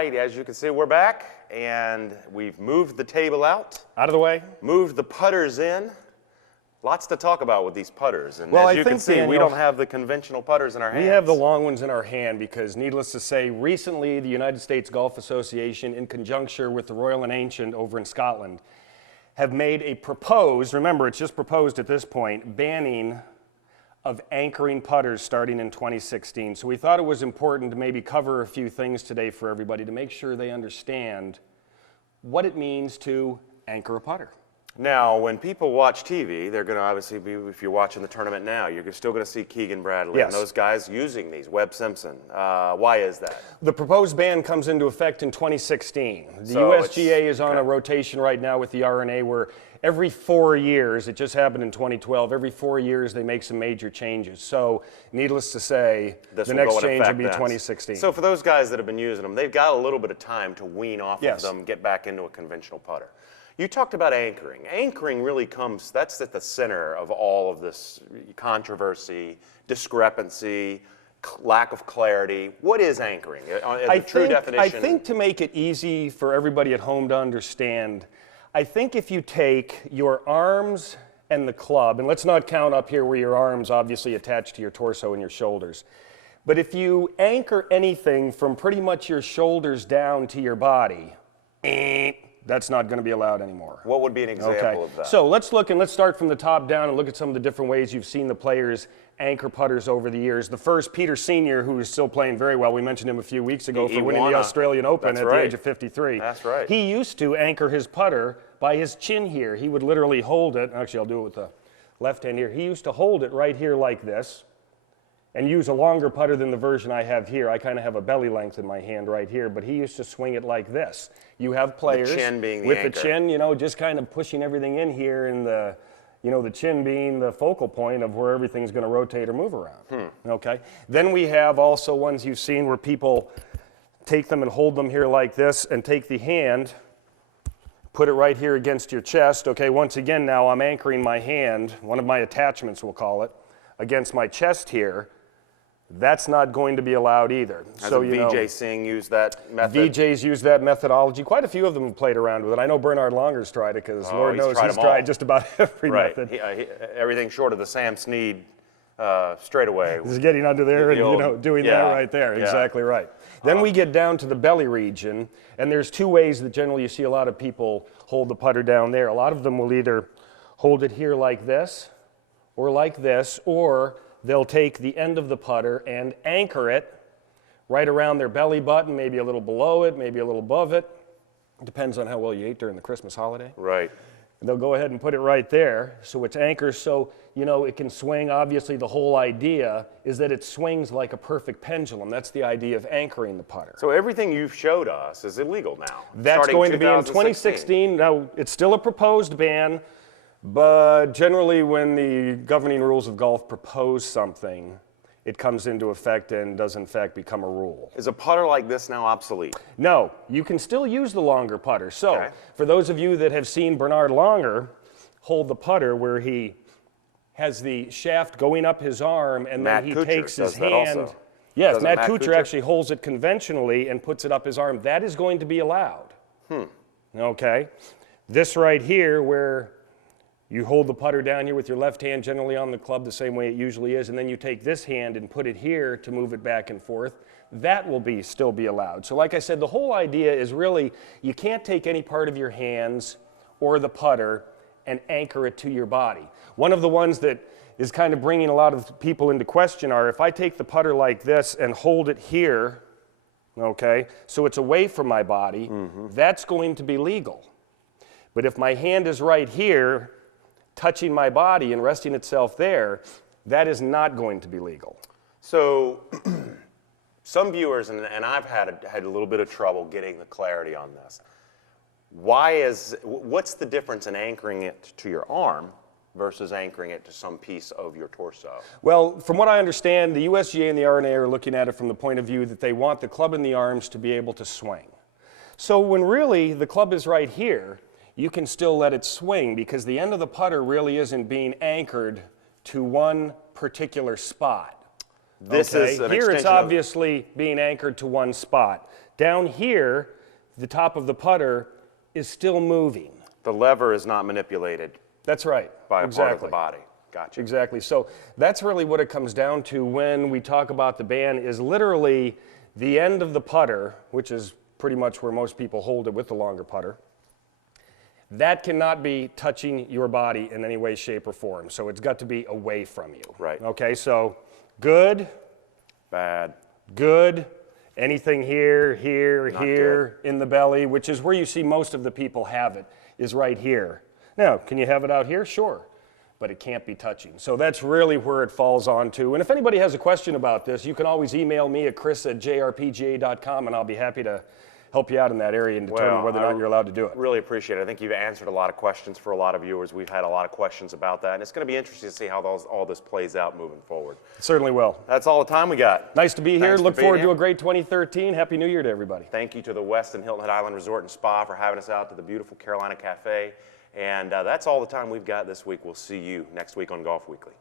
right, as you can see, we're back, and we've moved the table out of the way, moved the putters in. Lots to talk about with these putters, and well, as you can see, we don't have the conventional putters in our hands. We have the long ones in our hand because, needless to say, recently the United States Golf Association, in conjunction with the Royal and Ancient over in Scotland, have made a proposed, remember it's just proposed at this point, banning of anchoring putters starting in 2016. So we thought it was important to maybe cover a few things today for everybody to make sure they understand what it means to anchor a putter. Now, when people watch TV, they're going to obviously be, if you're watching the tournament now, you're still going to see Keegan Bradley and those guys using these, Webb Simpson. Why is that? The proposed ban comes into effect in 2016. The USGA is on a rotation right now with the R&A where every 4 years, it just happened in 2012, every 4 years they make some major changes. So, needless to say, the next change will be 2016. So for those guys that have been using them, they've got a little bit of time to wean off of them, get back into a conventional putter. You talked about anchoring. Anchoring really comes, that's at the center of all of this controversy, discrepancy, lack of clarity. What is anchoring? True definition. I think to make it easy for everybody at home to understand, I think if you take your arms and the club, and let's not count up here where your arms obviously attached to your torso and your shoulders, but if you anchor anything from pretty much your shoulders down to your body, that's not going to be allowed anymore. What would be an example of that? So let's look and let's start from the top down and look at some of the different ways you've seen the players anchor putters over the years. The first, Peter Sr., who is still playing very well. We mentioned him a few weeks ago for winning the Australian Open at the age of 53. That's right. He used to anchor his putter by his chin here. He would literally hold it. Actually, I'll do it with the left hand here. He used to hold it right here like this and use a longer putter than the version I have here. I kind of have a belly length in my hand right here, but he used to swing it like this. You have players the chin being the with anchor. The chin, you know, just kind of pushing everything in here, and the, you know, the chin being the focal point of where everything's going to rotate or move around. Okay. Then we have also ones you've seen where people take them and hold them here like this, and take the hand, put it right here against your chest. Okay. Once again, now I'm anchoring my hand, one of my attachments, we'll call it, against my chest here. That's not going to be allowed either. So Vijay Singh used that method? VJ's used that methodology. Quite a few of them have played around with it. I know Bernard Longer's tried it because Lord knows he's tried just about every method. Everything short of the Sam Snead straightaway. He's getting under there and you know, doing that right there. Exactly right. Then we get down to the belly region, and there's two ways that generally you see a lot of people hold the putter down there. A lot of them will either hold it here like this, or they'll take the end of the putter and anchor it right around their belly button, maybe a little below it, maybe a little above it. Depends on how well you ate during the Christmas holiday. Right. And they'll go ahead and put it right there, so it's anchored so, you know, it can swing. Obviously, the whole idea is that it swings like a perfect pendulum. That's the idea of anchoring the putter. So everything you've showed us is illegal now. That's going to be in 2016. Now, it's still a proposed ban. But generally, when the governing rules of golf propose something, it comes into effect and does in fact become a rule. Is a putter like this now obsolete? No, you can still use the longer putter. So, for those of you that have seen Bernard Longer hold the putter where he has the shaft going up his arm and then he takes his hand. Yes, Matt Kuchar actually holds it conventionally and puts it up his arm. That is going to be allowed. Okay. This right here where you hold the putter down here with your left hand generally on the club the same way it usually is, and then you take this hand and put it here to move it back and forth. That will still be allowed. So like I said, the whole idea is really you can't take any part of your hands or the putter and anchor it to your body. One of the ones that is kind of bringing a lot of people into question are if I take the putter like this and hold it here, okay, so it's away from my body, that's going to be legal. But if my hand is right here, touching my body and resting itself there, that is not going to be legal. So some viewers, and I've had a little bit of trouble getting the clarity on this. What's the difference in anchoring it to your arm versus anchoring it to some piece of your torso? Well, from what I understand, the USGA and the R&A are looking at it from the point of view that they want the club and the arms to be able to swing. So when really the club is right here, you can still let it swing because the end of the putter really isn't being anchored to one particular spot. This okay? is an here it's extension of- obviously being anchored to one spot. Down here, the top of the putter is still moving. The lever is not manipulated. That's right. By a part of the body. Gotcha. Exactly. So that's really what it comes down to when we talk about the band is literally the end of the putter, which is pretty much where most people hold it with the longer putter. That cannot be touching your body in any way, shape, or form. So it's got to be away from you. Right. Okay, so good. Bad. Good. Anything here, here, Not here, in the belly, which is where you see most of the people have it, is right here. Now, can you have it out here? Sure. But it can't be touching. So that's really where it falls onto. And if anybody has a question about this, you can always email me at chris@jrpga.com, and I'll be happy to help you out in that area and determine whether or not you're allowed to do it. Really appreciate it. I think you've answered a lot of questions for a lot of viewers. We've had a lot of questions about that, and it's going to be interesting to see how all this plays out moving forward. It certainly will. That's all the time we got. Nice to be here. Thanks Look for being forward here. to a great 2013. Happy New Year to everybody. Thank you to the Westin Hilton Head Island Resort and Spa for having us out to the beautiful Carolina Cafe. And that's all the time we've got this week. We'll see you next week on Golf Weekly.